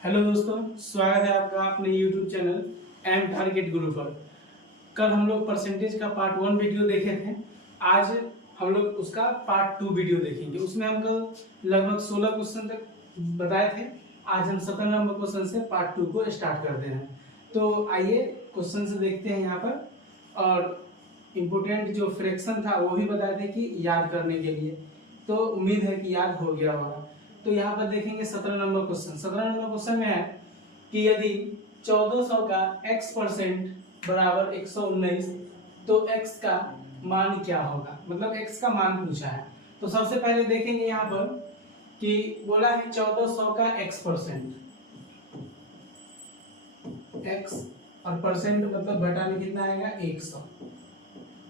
Hello दोस्तों, स्वागत है आपका अपने YouTube चैनल एम टारगेट गुरु पर। कल हम लोग परसेंटेज का पार्ट 1 वीडियो देखे थे। आज हम लोग उसका पार्ट 2 वीडियो देखेंगे। उसमें हम कल लगभग 16 क्वेश्चन तक बताए थे। आज हम 17 नंबर क्वेश्चन से पार्ट 2 को स्टार्ट करते हैं। तो आइए क्वेश्चन से देखते हैं यहाँ पर। और इम्पोर्टेंट जो फ्रैक्शन था वो भी बताए थे कि याद करने के लिए। तो उम्मीद है कि याद हो गया होगा। तो यहाँ पर देखेंगे 17 नंबर क्वेश्चन। 17 नंबर क्वेश्चन में है कि यदि 1400 का x% बराबर 119 तो x का मान क्या होगा। मतलब x का मान पूछा है। तो सबसे पहले देखेंगे यहाँ पर कि बोला है 1400 का x% x और परसेंट मतलब बटा में कितना आएगा 100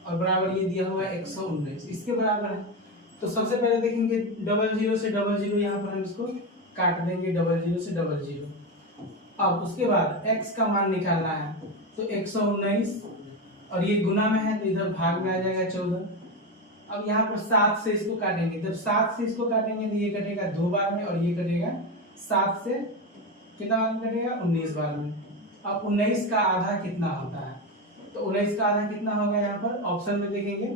और बराबर ये दिया हुआ है 119 इसके बराबर है। तो सबसे पहले देखेंगे 00 से 00 यहाँ पर हम इसको काट देंगे 00 से 00। अब उसके बाद x का मान निकालना है तो 119 और ये गुना में है तो इधर भाग में आ जाएगा 14। अब यहाँ पर 7 से इसको काटेंगे। जब 7 से इसको काटेंगे तो ये कटेगा 2 बार में और ये कटेगा 7 से कितना बार में कटेगा 19 बार में। अब 19 का आधा कितना होता है तो 19 का आधा कितना होगा यहाँ पर ऑप्शन में देखेंगे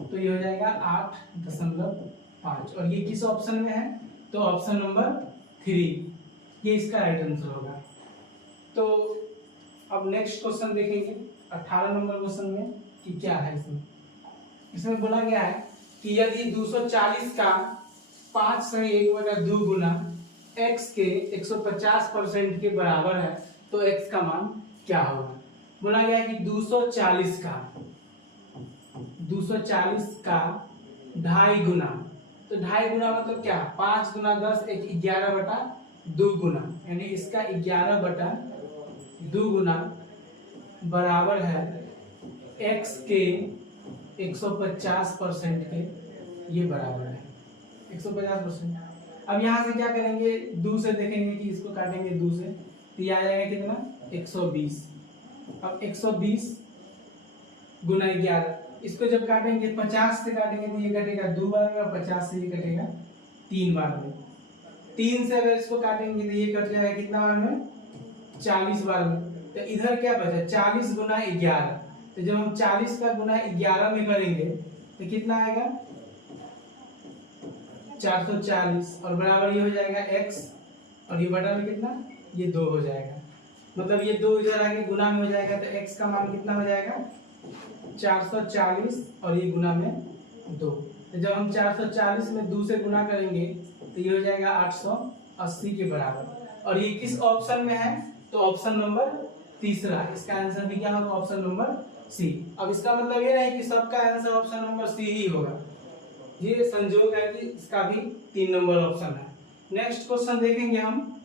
तो ये हो जाएगा 8.5 और ये किस ऑप्शन में है तो ऑप्शन नंबर 3 ये इसका राइट आंसर होगा। तो अब नेक्स्ट क्वेश्चन देखेंगे 18 नंबर क्वेश्चन में कि क्या है इसमें बोला गया है कि यदि 240 का 5/1/2 गुना x के 150% के बराबर है तो x का मान क्या होगा। बोला गया है कि 240 का 2.5 गुना तो 2.5 गुना मतलब क्या 5 गुना 10 एक 11/2 गुना यानी इसका 11/2 गुना बराबर है x के 150% के ये बराबर है 150%। अब यहाँ से क्या करेंगे 2 से देखेंगे कि इसको काटेंगे 2 से तो ये आ जाएगा कितना 120। अब 120 गुना 11 इसको जब काटेंगे 50 से काटेंगे तो ये कटेगा 2 बार में और 50 से ये कटेगा 3 बार में। 3 से अगर इसको काटेंगे तो ये कट जाएगा कितना बार में 40 बार में। तो इधर क्या बचा 40 गुना 11 तो जब हम 40 का गुना 11 में करेंगे तो कितना आएगा 440 और बराबर ये हो जाएगा x और ये बटा में कितना ये 2 हो जाएगा। मतलब ये 2 इधर आगे गुना में हो जाएगा तो x का मान कितना हो जाएगा 440 और ये गुना में 2। तो जब हम 440 में 2 से गुना करेंगे तो ये हो जाएगा 880 के बराबर। और ये किस ऑप्शन में है तो ऑप्शन नंबर 3 इसका आंसर भी क्या होगा ऑप्शन नंबर सी। अब इसका मतलब ये नहीं कि सबका आंसर ऑप्शन नंबर सी ही होगा। ये संजोग है कि इसका भी 3 नंबर ऑप्शन है। नेक्स्ट क्वेश्चन देखेंगे हम।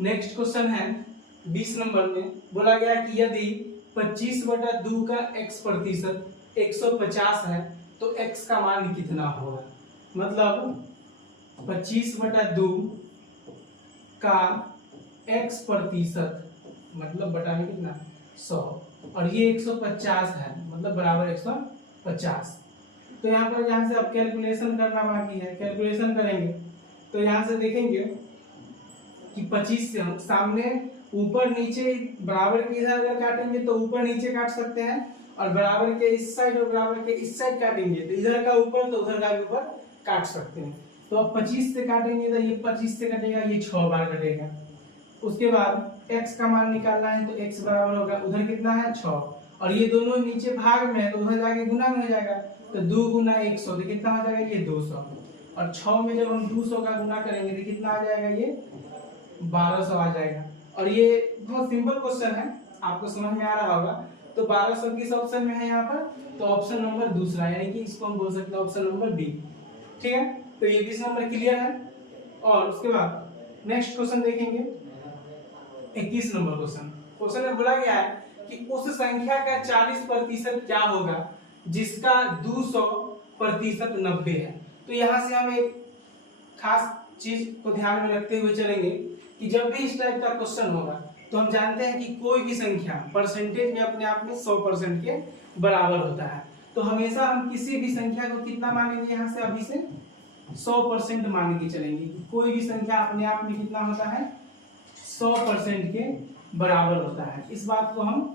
नेक्स्ट क्वेश्चन है 20 नंबर में बोला गया कि यदि 25/2 का x% 150 है तो x का मान कितना होगा। मतलब 25/2 का x% मतलब बटा में कितना 100 और ये 150 है मतलब बराबर 150। तो यहाँ पर यहाँ से अब कैलकुलेशन करना बाकी है। कैलकुलेशन करेंगे तो यहाँ से देखेंगे कि 25 से हम सामने ऊपर नीचे बराबर के इधर अगर काटेंगे तो ऊपर नीचे काट सकते हैं और बराबर के इस साइड और बराबर के इस साइड काटेंगे तो इधर का ऊपर तो उधर का भी ऊपर काट सकते हैं। तो अब 25 से काटेंगे तो ये 25 से कटेगा ये 6 बार कटेगा। उसके बाद x का मान निकालना है तो x बराबर होगा उधर कितना है 6 और ये दोनों नीचे भाग में है तो उधर जाके गुना में हो जाएगा तो 2 गुना 100 तो कितना हो जाएगा ये 200 और 6 में जब हम 200 का गुना करेंगे तो कितना आ जाएगा ये 1200 आ जाएगा। और ये बहुत सिंपल क्वेश्चन है आपको समझ में आ रहा होगा। तो 1200 किस ऑप्शन में है यहाँ पर तो ऑप्शन नंबर 2 यानी कि इसको हम बोल सकते हैं ऑप्शन नंबर बी। ठीक है तो ये 20 नंबर क्लियर है। और उसके बाद नेक्स्ट क्वेश्चन देखेंगे 21 नंबर क्वेश्चन में बोला गया है कि उस संख्या का 40% क्या होगा जिसका 200% 90 है। तो यहाँ से हम एक खास चीज को ध्यान में रखते हुए चलेंगे कि जब भी इस टाइप का क्वेश्चन होगा तो हम जानते हैं कि कोई भी संख्या परसेंटेज में अपने आप में 100% के बराबर होता है। तो हमेशा हम किसी भी संख्या को कितना मानेंगे यहाँ से अभी से 100% मान के चलेंगे कि कोई भी संख्या अपने आप में कितना होता है, 100% के बराबर होता है। इस बात को हम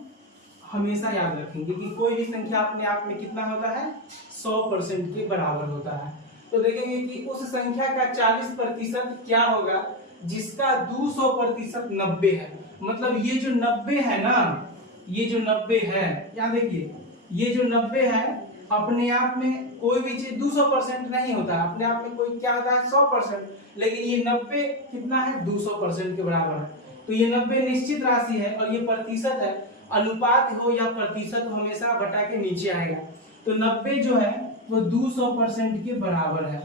हमेशा याद रखेंगे कि कोई भी संख्या अपने आप में कितना होता है, 100% के बराबर होता है। तो देखेंगे कि उस संख्या का 40% क्या होगा जिसका 200% 90 है। मतलब ये जो 90 है ना, ये जो 90 है, यहाँ देखिए ये जो 90 है अपने आप में कोई भी चीज 200% नहीं होता, अपने आप में कोई क्या होता है 100%, लेकिन ये 90 कितना है 200% के बराबर है। तो ये 90 निश्चित राशि है और ये प्रतिशत है, अनुपात हो या प्रतिशत हो हमेशा घटा के नीचे आएगा। तो 90 जो है वो 200% के बराबर है।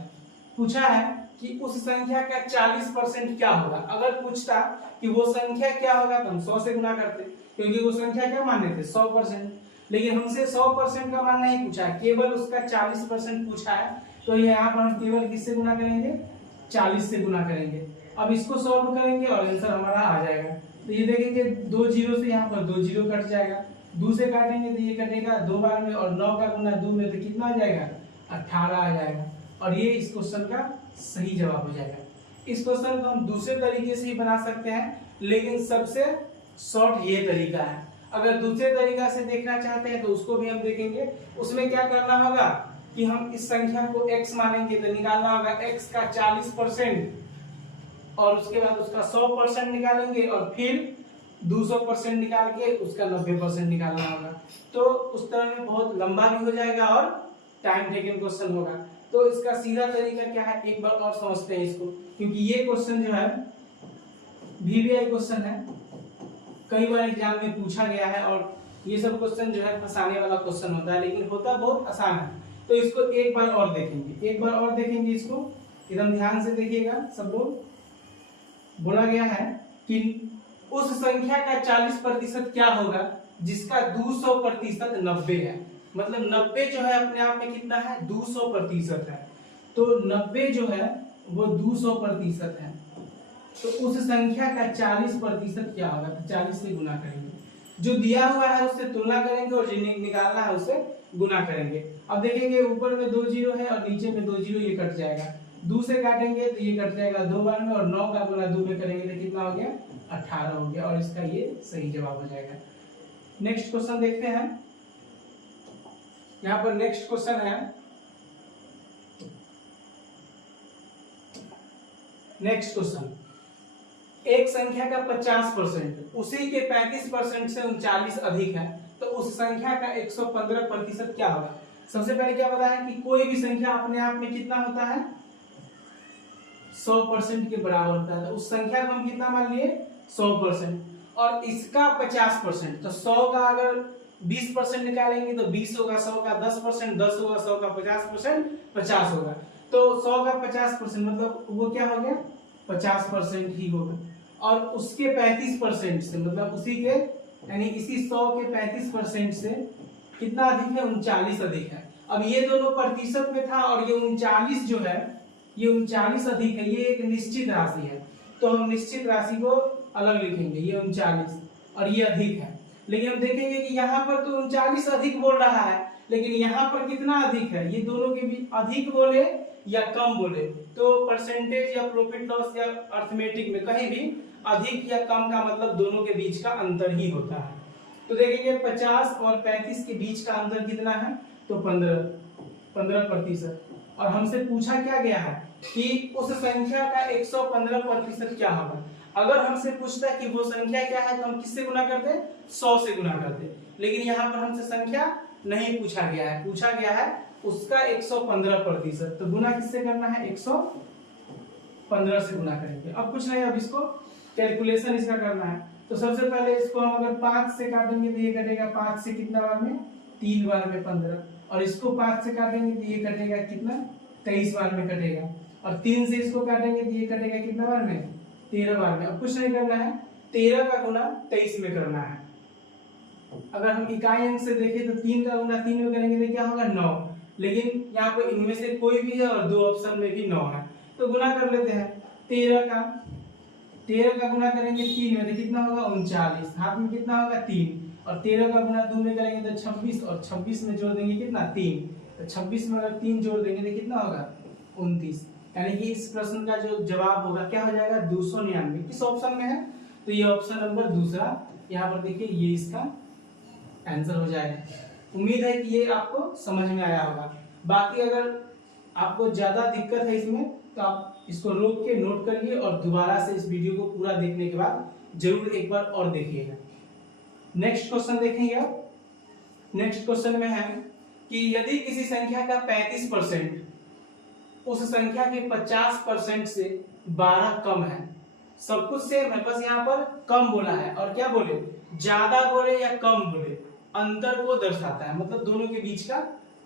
पूछा है कि उस संख्या का 40% क्या होगा। अगर पूछता कि वो संख्या क्या होगा तो हम 100 से गुना करते, क्योंकि वो संख्या क्या माने थे 100%। लेकिन हमसे 100% का मान नहीं पूछा है, केवल उसका 40% पूछा है। तो यहाँ पर हम केवल किससे गुना करेंगे, 40 से गुना करेंगे। अब इसको सॉल्व करेंगे और आंसर हमारा आ जाएगा। तो ये देखेंगे 2 जीरो से यहाँ पर 2 जीरो कट जाएगा, 2 से काटेंगे तो ये कटेगा 2 बार में, और 9 का गुना 2 में तो कितना आ जाएगा 18 आ जाएगा। और ये इस क्वेश्चन का सही जवाब हो जाएगा। इस क्वेश्चन को हम दूसरे तरीके से ही बना सकते हैं, लेकिन सबसे शॉर्ट ये तरीका है। अगर दूसरे तरीका से देखना चाहते हैं तो उसको भी हम देखेंगे। उसमें क्या करना होगा कि हम इस संख्या को x मानेंगे, तो निकालना होगा x का 40% और उसके बाद उसका 100% निकालेंगे और फिर 200% निकाल के उसका 90% निकालना होगा। तो उस तरह में बहुत लंबा भी हो जाएगा और टाइम टेकन क्वेश्चन होगा। तो इसका सीधा तरीका क्या है, एक बार और समझते हैं इसको, क्योंकि ये क्वेश्चन जो है VVI क्वेश्चन है, कई बार एग्जाम में पूछा गया है और ये सब क्वेश्चन जो है फंसाने वाला क्वेश्चन होता है, लेकिन होता बहुत आसान है। तो इसको एक बार और देखेंगे, इसको एकदम ध्यान से देखिएगा सब लोग। बोला गया है कि उस संख्या का 40% क्या होगा जिसका 200% 90 है। मतलब 90 जो है अपने आप में कितना है 200% है। तो 90 जो है वो 200% है। तो उस संख्या का 40% क्या होगा, तो 40 से गुना करेंगे। जो दिया हुआ है उससे तुलना करेंगे और जो निकालना है उससे गुना करेंगे। अब देखेंगे ऊपर में 2 जीरो है और नीचे में 2 जीरो, ये कट जाएगा। 2 से काटेंगे तो ये कट जाएगा 2 बार में, और 9 का गुना 2 में करेंगे तो कितना हो गया 18 हो गया, और इसका ये सही जवाब हो जाएगा। नेक्स्ट क्वेश्चन देखते हैं। यहाँ पर नेक्स्ट क्वेश्चन है, नेक्स्ट क्वेश्चन, एक संख्या का 50% उसी के 35% से 39 अधिक है, तो उस संख्या का 115% क्या होगा। सबसे पहले क्या बताया कि कोई भी संख्या अपने आप में कितना होता है 100% के बराबर होता है। तो उस संख्या को हम कितना मान लिए 100%, और इसका 50%, तो 100 का अगर 20% निकालेंगे तो 20 होगा, 100 का 10%, 10 होगा, 100 का 50%, 50 होगा। तो 100 का 50% मतलब वो क्या हो गया 50% ही होगा। और उसके 35% से मतलब उसी के यानी इसी 100 के 35% से कितना अधिक है 39 अधिक है। अब ये दोनों प्रतिशत में था और ये 39 जो है ये 39 अधिक है, ये एक निश्चित राशि है। तो हम निश्चित राशि को अलग लिखेंगे, ये 39 और ये अधिक है। लेकिन हम देखेंगे कि यहाँ पर तो 39 अधिक बोल रहा है, लेकिन यहाँ पर कितना अधिक है, ये दोनों के बीच अधिक बोले या कम बोले तो परसेंटेज या प्रॉफिट लॉस या अर्थमेटिक में कहीं भी अधिक या कम का मतलब दोनों के बीच का अंतर ही होता है। तो देखेंगे 50 और 35 के बीच का अंतर कितना है, तो 15%। और हमसे पूछा क्या गया है कि उस संख्या का 115% क्या होगा। अगर हमसे पूछता है कि वो संख्या क्या है तो हम किससे गुना करते, 100 से गुना करते। लेकिन यहाँ पर हमसे संख्या नहीं पूछा गया है, पूछा गया है उसका 115%। तो गुना किससे करना है 115 से गुना करेंगे। अब कुछ नहीं, अब इसको कैलकुलेशन इसका करना है। तो सबसे पहले इसको हम अगर 5 से काटेंगे तो ये कटेगा 5 से कितना बार में 3 बार में 15, और इसको 5 से काटेंगे तो ये कटेगा कितना 23 बार में कटेगा, और 3 से इसको काटेंगे तो ये कटेगा कितना बार में 13 बार में। अब कुछ नहीं करना है, 13 का गुना 23 में करना है। अगर हम इकाई अंक से देखें तो 3 का गुना 3 में करेंगे तो क्या होगा 9, लेकिन यहाँ पर इनमें से कोई भी है और 2 ऑप्शन में भी 9 है। तो गुना कर लेते हैं, 13 का गुना करेंगे 3 में तो कितना होगा 39, हाथ में कितना होगा 3, और 13 का गुना 2 में करेंगे तो 26, और 26 में जोड़ देंगे कितना 3, तो 26 में अगर 3 जोड़ देंगे तो कितना होगा 29। यानी कि इस प्रश्न का जो जवाब होगा क्या हो जाएगा 299। किस ऑप्शन में है? तो ये ऑप्शन नंबर दूसरा, यहाँ पर देखिए ये इसका आंसर हो जाएगा। उम्मीद है कि ये आपको समझ में आया होगा। बाकी अगर आपको ज्यादा दिक्कत है इसमें तो आप इसको रोक के नोट करिए और दोबारा से इस वीडियो को पूरा देखने के बाद जरूर एक बार और देखिएगा। नेक्स्ट क्वेश्चन देखेंगे आप। नेक्स्ट क्वेश्चन में है कि यदि किसी संख्या का 35% उस संख्या के 50% से 12 कम है। सब कुछ सेम है, बस यहाँ पर कम बोला है और क्या बोले, ज्यादा बोले या कम बोले, अंतर को दर्शाता है, मतलब दोनों के बीच का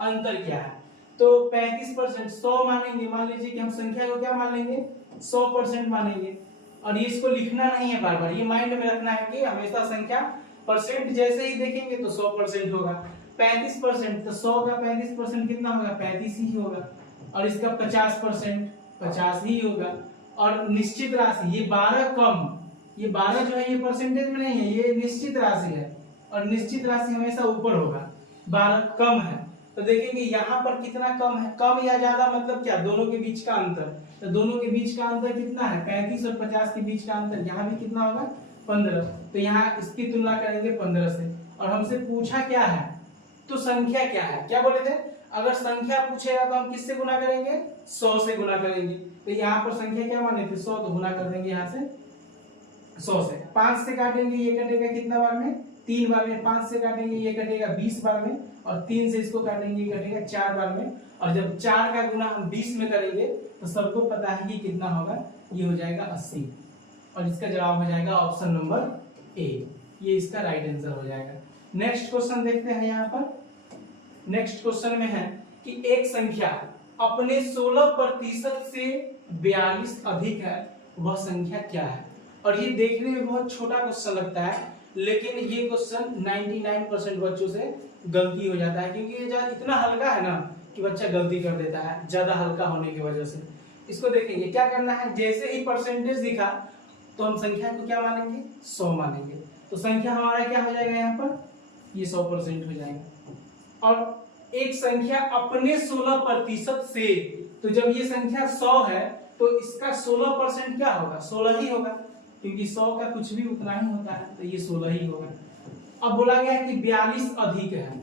अंतर क्या है। तो 35% 100 मानेंगे, मान लीजिए कि हम संख्या को क्या मान लेंगे 100% मानेंगे, और ये इसको लिखना नहीं है बार बार, ये माइंड में रखना है कि हमेशा संख्या परसेंट जैसे ही देखेंगे तो 100% होगा। 35% तो 100 का 35% कितना होगा 35 ही होगा, और इसका 50% 50 ही होगा। और निश्चित राशि ये 12 कम, ये 12 जो है ये परसेंटेज में नहीं है, ये निश्चित राशि है और निश्चित राशि हमेशा ऊपर होगा। 12 कम है तो देखेंगे यहाँ पर कितना कम है, कम या ज्यादा मतलब क्या, दोनों के बीच का अंतर। तो दोनों के बीच का अंतर कितना है 35 और 50 के बीच का अंतर, यहाँ भी कितना होगा 15। तो यहाँ इसकी तुलना करेंगे 15 से। और हमसे पूछा क्या है, तो संख्या क्या है, क्या बोले थे, अगर संख्या पूछेगा तो हम किससे गुना करेंगे 100 से गुना करेंगे। तो यहाँ पर संख्या क्या माने थे 100, तो गुना कर देंगे यहाँ से 100 से। 5 से काटेंगे ये कटेगा कितना बार में 3 बार में, 5 से काटेंगे ये कटेगा 20 बार में, और 3 से इसको काटेंगे ये कटेगा 4 बार में। और जब 4 का गुना हम 20 में करेंगे तो सबको पता है कि कितना होगा, ये हो जाएगा 80। और इसका जवाब हो जाएगा ऑप्शन नंबर ए, ये इसका राइट आंसर हो जाएगा। नेक्स्ट क्वेश्चन देखते हैं। यहाँ पर नेक्स्ट क्वेश्चन में है कि एक संख्या अपने 16% से 42 अधिक है, वह संख्या क्या है। और ये देखने में बहुत छोटा क्वेश्चन लगता है, लेकिन ये क्वेश्चन 99% बच्चों से गलती हो जाता है, क्योंकि ये इतना हल्का है ना कि बच्चा गलती कर देता है ज्यादा हल्का होने की वजह से। इसको देखेंगे क्या करना है, जैसे ही परसेंटेज दिखा तो हम संख्या को क्या मानेंगे 100 मानेंगे। तो संख्या हमारा क्या हो जाएगा, यहाँ पर ये 100% हो जाएगा। और एक संख्या अपने 16% से, तो जब ये संख्या 100 है तो इसका 16% क्या होगा 16 ही होगा, क्योंकि 100 का कुछ भी उतना ही होता है, तो ये 16 ही होगा। अब बोला गया है कि 42 अधिक है,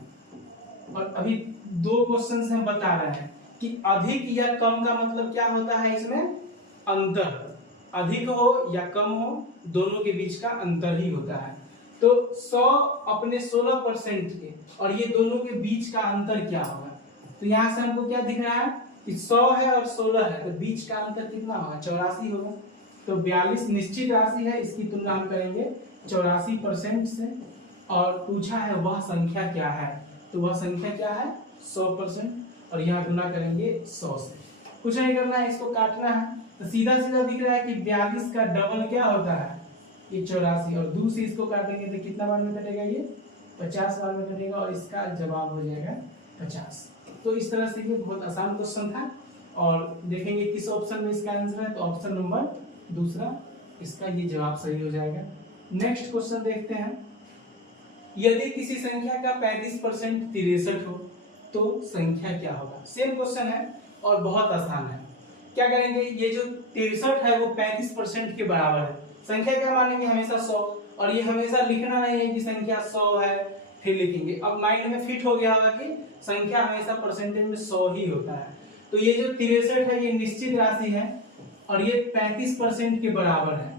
और अभी 2 क्वेश्चन से हम बता रहे हैं कि अधिक या कम का मतलब क्या होता है, इसमें अंतर, अधिक हो या कम हो दोनों के बीच का अंतर ही होता है। तो 100 अपने 16% के, और ये दोनों के बीच का अंतर क्या होगा। तो यहाँ से हमको क्या दिख रहा है कि 100 है और 16 है, तो बीच का अंतर कितना होगा 84 होगा। तो 42 निश्चित राशि है, इसकी तुलना हम करेंगे 84% से। और पूछा है वह संख्या क्या है, तो वह संख्या क्या है 100%, और यहाँ गुना करेंगे 100 से। कुछ नहीं करना है, इसको काटना है, तो सीधा सीधा दिख रहा है कि 42 का डबल क्या होता है ये 84, और 2 से इसको काटेंगे तो कितना बार में कटेगा ये 50 बार में कटेगा, और इसका जवाब हो जाएगा 50। तो इस तरह से ये बहुत आसान क्वेश्चन था, और देखेंगे किस ऑप्शन में इसका आंसर है, तो ऑप्शन नंबर दूसरा इसका ये जवाब सही हो जाएगा। नेक्स्ट क्वेश्चन देखते हैं। यदि किसी संख्या का 35% 63 हो तो संख्या क्या होगा। सेम क्वेश्चन है और बहुत आसान है। क्या करेंगे, ये जो 63 है वो 35% के बराबर है। संख्या क्या मानेंगे हमेशा 100, और ये हमेशा लिखना नहीं है कि संख्या 100 है फिर लिखेंगे। अब माइंड में फिट हो गया होगा कि संख्या हमेशा परसेंटेज में 100 ही होता है। तो ये जो 63 है ये निश्चित राशि है और ये 35% के बराबर है,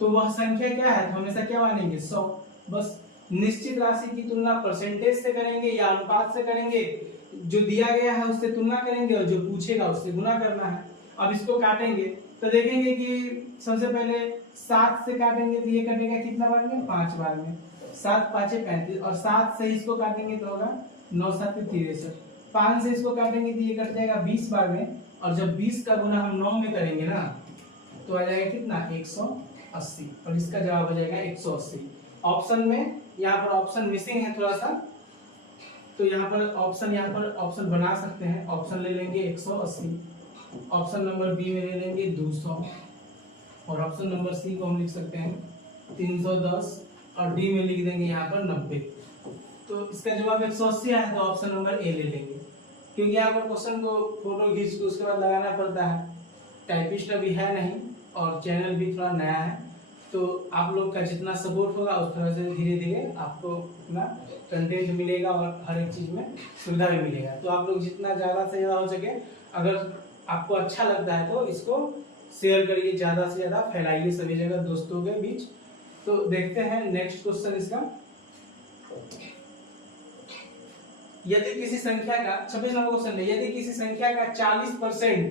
तो वह संख्या क्या है, तो हमेशा क्या मानेंगे 100। बस निश्चित राशि की तुलना परसेंटेज से करेंगे या अनुपात से करेंगे, जो दिया गया है उससे तुलना करेंगे और जो पूछेगा उससे गुना करना है। अब इसको काटेंगे तो देखेंगे कि सबसे पहले 7 से काटेंगे तो ये कटेगा कितना बार में 5 बार में, 7 5 35, और 7 से इसको काटेंगे तो होगा 9 7 63। 5 से इसको काटेंगे तो ये कट जाएगा 20 बार में, और जब 20 का गुना हम 9 में करेंगे ना तो आ जाएगा कितना 180, और इसका जवाब हो जाएगा 180। ऑप्शन में यहाँ पर ऑप्शन मिसिंग है थोड़ा सा, तो यहाँ पर ऑप्शन बना सकते हैं। ऑप्शन ले लेंगे 180, ऑप्शन नंबर बी में ले लेंगे 200, और ऑप्शन नंबर सी को हम लिख सकते हैं 310, और डी में लिख देंगे यहाँ पर 90। तो इसका जवाब 180 है, तो ऑप्शन नंबर ए ले लेंगे, क्योंकि यहाँ पर क्वेश्चन को फोटो खींच के उसके बाद लगाना पड़ता है। टाइपिस्ट अभी है नहीं और चैनल भी थोड़ा नया है, तो आप लोग का जितना सपोर्ट होगा उस तरह से धीरे धीरे आपको अपना कंटेंट मिलेगा और हर एक चीज़ में सुविधा भी मिलेगा। तो आप लोग जितना ज़्यादा से ज़्यादा हो सके, अगर आपको अच्छा लगता है तो इसको शेयर करिए, ज़्यादा से ज़्यादा फैलाइए सभी जगह दोस्तों के बीच। तो देखते हैं नेक्स्ट क्वेश्चन इसका। यदि किसी संख्या का 26 नंबर क्वेश्चन है, यदि किसी संख्या का 40%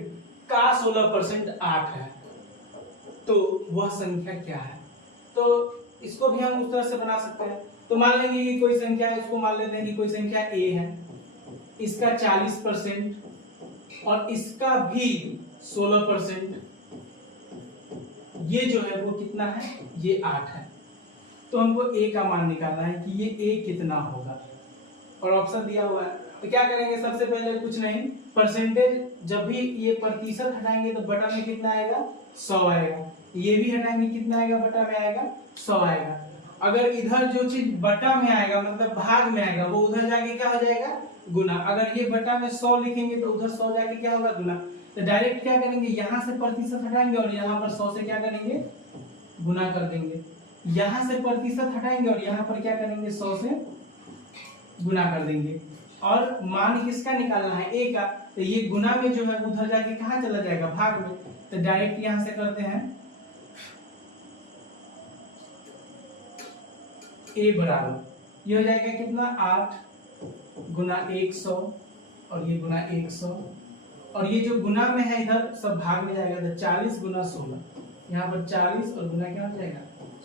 का 16% 8 है तो वह संख्या क्या है? तो इसको भी हम उस तरह से बना सकते हैं। तो मान लेंगे कि कोई संख्या है, उसको मान लेते हैं कि कोई संख्या a है, इसका 40% और इसका भी 16%, ये जो है वो कितना है? ये 8 है। तो हमको a का मान निकालना है कि ये a कितना होगा, और ऑप्शन दिया हुआ है। तो क्या करेंगे, सबसे पहले कुछ नहीं, परसेंटेज जब भी ये प्रतिशत हटाएंगे तो बटा में कितना आएगा? 100 आएगा। ये भी हटाएंगे, कितना आएगा? बटा में आएगा 100 आएगा। अगर इधर जो चीज बटा में आएगा मतलब भाग में आएगा, वो उधर जाके क्या हो जाएगा? गुना। अगर ये बटा में 100 लिखेंगे तो उधर 100 जाके क्या होगा? गुना। तो डायरेक्ट क्या करेंगे, यहाँ से प्रतिशत हटाएंगे और यहाँ पर 100 से क्या करेंगे? गुना कर देंगे। यहाँ से प्रतिशत हटाएंगे और यहाँ पर क्या करेंगे? 100 से गुना कर देंगे। और मान किसका निकालना है? a का। तो ये गुना में जो है उधर जाके कहाँ चला जाएगा? भाग में। तो डायरेक्ट यहाँ से करते हैं, a बराबर ये हो जाएगा कितना? 8 गुना 100 और ये गुना 100, और ये जो गुना में है इधर सब भाग में जाएगा। तो 40 गुना 16, यहाँ पर 40 और गुना क्या हो जाएगा?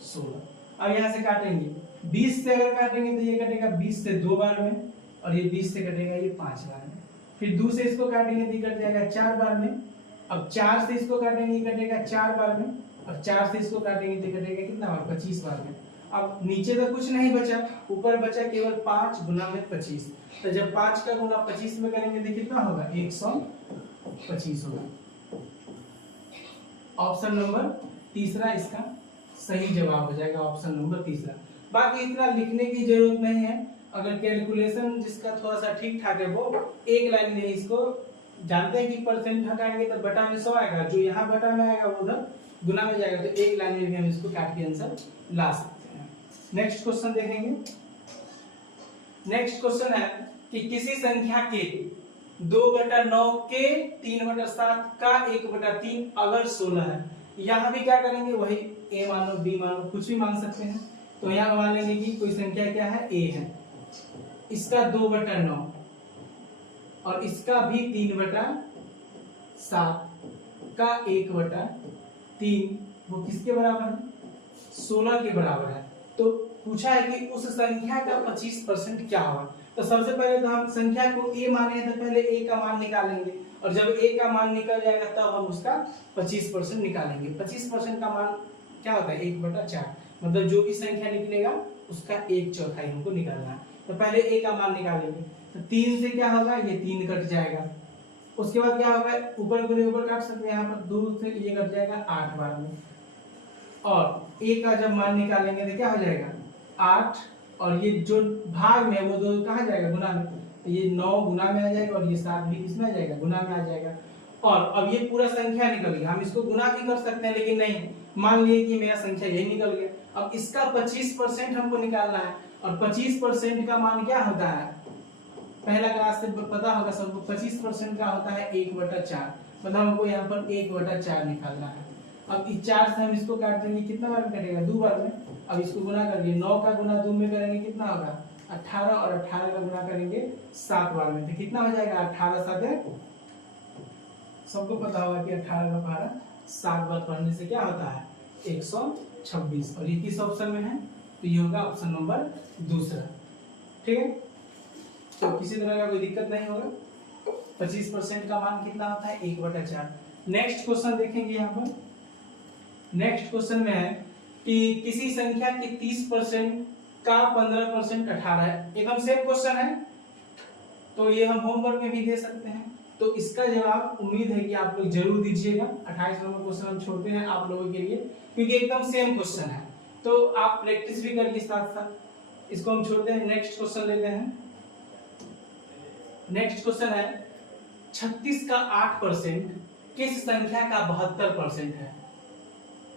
16। अब यहाँ से काटेंगे, 20 से अगर काटेंगे तो ये कटेगा 20 से 2 बार में, और ये 20 से कटेगा ये 5 बार में। फिर 2 से इसको काटेंगे तो कट जाएगा 4 बार में। अब 4 से इसको काटेंगे कटेगा 4 बार में, और 4 से इसको काटेंगे तो कटेगा कितना बार? 25 बार में। अब नीचे तो कुछ नहीं बचा, ऊपर बचा केवल 5 गुना में 25। तो जब 5 का गुना 25 में करेंगे तो कितना होगा? 125 होगा। ऑप्शन नंबर तीसरा इसका सही जवाब हो जाएगा, ऑप्शन नंबर तीसरा। बाकी इतना लिखने की जरूरत नहीं है। अगर कैलकुलेशन जिसका थोड़ा सा ठीक ठाक है वो एक लाइन में इसको जानते हैं कि परसेंट हटाएंगे तो बटा में 100 आएगा, जो यहाँ बटा में आएगा वो उधर गुना में जाएगा। तो एक लाइन में भी हम इसको काट के आंसर ला सकते हैं। नेक्स्ट क्वेश्चन देखेंगे। नेक्स्ट क्वेश्चन है कि किसी संख्या के 2/9 के 3/7 का 1/3 अगर 16 है। यहाँ भी क्या करेंगे, वही a मानो b मानो कुछ भी मान सकते हैं। तो यहाँ मान लेंगे कि कोई संख्या क्या है? a है, इसका 2/9 और इसका भी 3/7 का 1/3, वो किसके बराबर है? 16 के बराबर है। तो पूछा है कि उस संख्या का 25% क्या होगा। तो सबसे पहले तो हम संख्या को a माने हैं, तो पहले a का मान निकालेंगे, और जब a का मान निकल जाएगा तब हम उसका 25% निकालेंगे। 25% का मान क्या होता है? 1/4, मतलब जो भी संख्या निकलेगा उसका 1/4 हमको निकालना है। तो पहले a का मान निकालेंगे। तो 3 से क्या होगा? ये 3 कट जाएगा। उसके बाद क्या होगा? ऊपर को ऊपर काट सकते हैं, यहाँ पर 2 से ये कट जाएगा 8 बार में। और a का जब मान निकालेंगे तो क्या हो जाएगा? 8, और ये जो भाग में है वो 2 कहाँ जाएगा? गुना में। तो ये 9 गुना में आ जाएगा, और ये 7 भी किसमें आ जाएगा? गुना में आ जाएगा। और अब ये पूरा संख्या निकल गया। हम इसको गुना भी कर सकते हैं, लेकिन नहीं, मान लिए कि मेरा संख्या यही निकल गया। अब इसका 25% हमको निकालना है, और 25% का मान क्या होता है? पहला क्लास से पता होगा सबको, 25% का होता है 1/4, मतलब हमको यहाँ पर 1/4 निकालना है। अब इस 4 से हम इसको काट देंगे, कितना बार में कटेगा? 2 बार में। अब इसको गुना कर दिए, 9 का गुना 2 में करेंगे कितना होगा? 18, और 18 का गुना करेंगे 7 बार में, तो कितना हो जाएगा? 18 7, सबको पता होगा कि 18 का पारा 7 बार पढ़ने से क्या होता है? 126। और ये किस ऑप्शन में है? तो ये होगा ऑप्शन नंबर दूसरा। ठीक है, तो किसी तरह का कोई दिक्कत नहीं होगा। 25% का मान कितना होता है? 1/4। नेक्स्ट क्वेश्चन देखेंगे। यहाँ पर नेक्स्ट क्वेश्चन में है कि किसी संख्या के 30% का 15% 18 है। एकदम सेम क्वेश्चन है, तो ये हम होमवर्क में भी दे सकते हैं। तो इसका जवाब उम्मीद है कि आप लोग जरूर दीजिएगा। 28 नंबर क्वेश्चन हम छोड़ते हैं आप लोगों के लिए, क्योंकि एकदम सेम क्वेश्चन है, तो आप प्रैक्टिस भी करिए साथ साथ। इसको हम छोड़ते हैं, नेक्स्ट क्वेश्चन लेते हैं। नेक्स्ट क्वेश्चन है 36 का 8% किस संख्या का 72% है,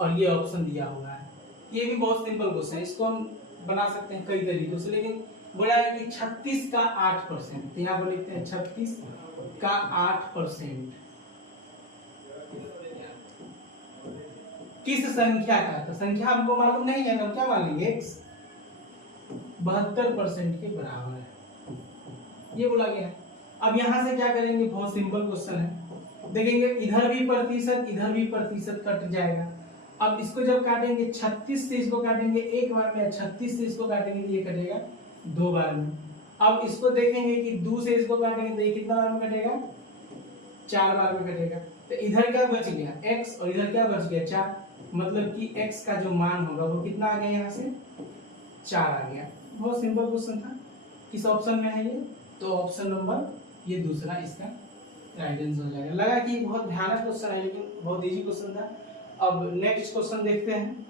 और ये ऑप्शन दिया हुआ है। ये भी बहुत सिंपल क्वेश्चन है, इसको हम बना सकते हैं कई तरीकों से, लेकिन बोला है कि 36 का 8%, तो यहाँ पर लिखते हैं 36 का 8% किस संख्या का, तो संख्या हमको मालूम नहीं है तो क्या मान लेंगे x 72% के बराबर है, ये बोला गया है। अब यहाँ से क्या करेंगे, बहुत सिंपल क्वेश्चन है, देखेंगे इधर भी प्रतिशत कट जाएगा। अब इसको जब काटेंगे 36 से इसको काटेंगे एक बार में, 36 से इसको काटेंगे तो ये कटेगा 2 बार में। अब इसको देखेंगे कि 2 से इसको काटेंगे तो ये कितना बार में कटेगा, 4 बार में कटेगा। तो इधर क्या बच गया x और इधर क्या बच गया 4, मतलब कि x का जो मान होगा वो कितना आ गया, यहाँ से 4 आ गया। बहुत सिंपल क्वेश्चन था। किस ऑप्शन में है ये, तो ऑप्शन नंबर ये दूसरा इसका राइट आंसर हो जाएगा। लगा कि बहुत भयानक क्वेश्चन है लेकिन बहुत इजी क्वेश्चन था। अब नेक्स्ट क्वेश्चन देखते हैं।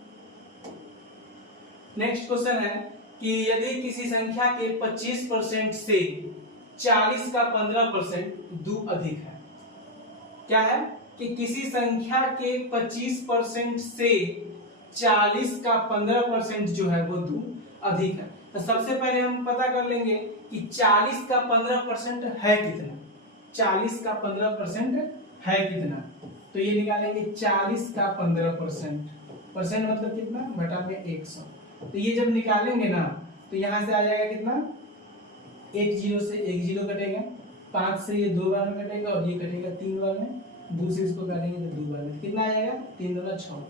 नेक्स्ट क्वेश्चन है कि यदि किसी संख्या के 25% से 40 का 15% दो अधिक है। क्या है कि किसी संख्या के 25% से 40 का 15% जो है वो दो अधिक है। तो सबसे पहले हम पता कर लेंगे कि 40 का 15% है कितना, 40 का 15% है कितना, तो ये निकालेंगे 40 का 15%, परसेंट मतलब कितना, बटा में 100। तो ये जब निकालेंगे ना तो यहाँ से आ जाएगा कितना, 1 0 से 1 0 कटेगा, 5 से ये 2 बार में कटेगा और ये कटेगा 3 बार में, 2 से इसको काटेंगे तो 2 बार में, कितना आ जाएगा 3 दूना 6।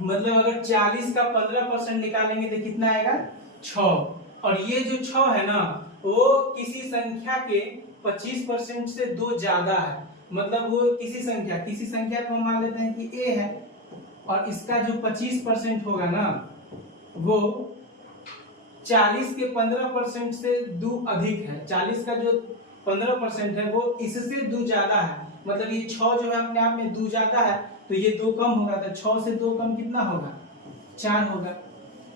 मतलब अगर 40 का 15% निकालेंगे तो कितना आएगा 6, और ये जो 6 है ना वो किसी संख्या के 25% से 2 ज्यादा है। मतलब वो किसी संख्या को मान लेते हैं कि a है, और इसका जो 25% होगा ना वो 40 के 15% से 2 अधिक है। 40 का जो 15% है वो इससे 2 ज्यादा है। मतलब ये 6 जो है अपने आप में 2 ज्यादा है तो ये 2 कम होगा, तो 6 से 2 कम कितना होगा, 4 होगा।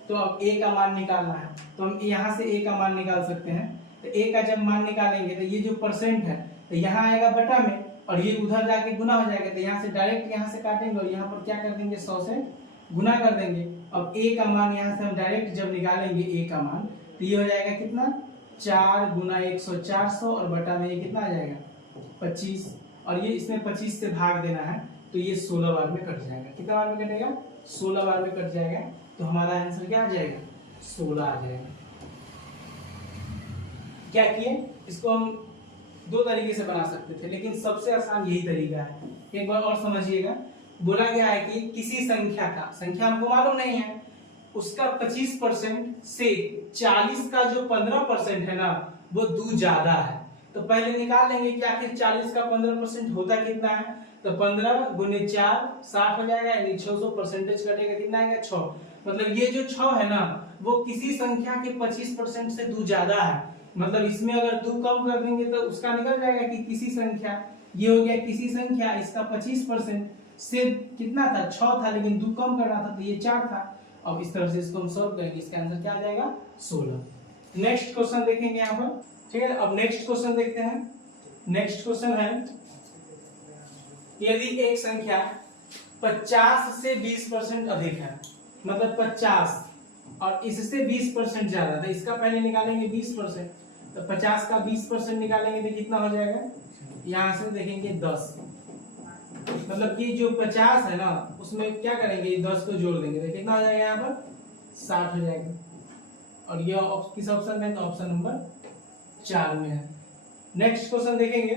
तो अब a का मान निकालना है, तो हम यहाँ से a का मान निकाल सकते हैं। तो a का जब मान निकालेंगे तो ये जो परसेंट है तो यहाँ आएगा बटा में, और ये उधर जाके गुना हो जाएगा। तो यहाँ से डायरेक्ट यहाँ से काटेंगे और यहाँ पर क्या कर देंगे 100 से गुना कर देंगे। अब a का मान यहाँ से हम डायरेक्ट जब निकालेंगे a का मान तो ये हो जाएगा कितना, 4 गुना 100 400, और बटा में ये कितना आ जाएगा 25, और ये इसमें 25 से भाग देना है तो ये 16 बार में कट जाएगा। कितना बार में कटेगा, 16 बार में कट जाएगा। तो हमारा आंसर क्या आ जाएगा, 16 आ जाएगा। क्या किए, इसको हम 2 तरीके से बना सकते थे लेकिन सबसे आसान यही तरीका है। एक बार और समझिएगा, बोला गया है कि किसी संख्या हमको मालूम नहीं है, उसका 25% से 40 का जो 15% है ना वो 2 ज्यादा है। तो पहले निकाल लेंगे कि आखिर 40 का 15% होता कितना है। तो 15 गुने 4 60 हो जाएगा, यानी 600 परसेंटेज कटेगा, कितना आएगा 6। मतलब ये जो 6 है ना वो किसी संख्या के 25% से 2 ज्यादा है। मतलब इसमें अगर 2 कम कर देंगे तो उसका निकल जाएगा कि किसी संख्या, ये हो गया किसी संख्या, इसका 25% से कितना था 6 था, लेकिन 2 कम करना था तो ये 4 था। अब इस तरह से इसको हम सॉल्व करेंगे, इसका आंसर क्या आ जाएगा 16। नेक्स्ट क्वेश्चन देखेंगे यहाँ पर, ठीक है। अब नेक्स्ट क्वेश्चन देखते हैं। नेक्स्ट क्वेश्चन है यदि एक संख्या 50 से 20% अधिक है, मतलब 50 और इससे 20% ज्यादा, तो इसका पहले निकालेंगे 20%, तो 50 का 20% निकालेंगे तो कितना हो जाएगा, यहाँ से देखेंगे 10। मतलब कि जो 50 है ना उसमें क्या करेंगे 10 को जोड़ देंगे तो कितना हो जाएगा, यहाँ पर 60 हो जाएगा। और ये किस ऑप्शन में है, तो ऑप्शन नंबर 4 में है। नेक्स्ट क्वेश्चन देखेंगे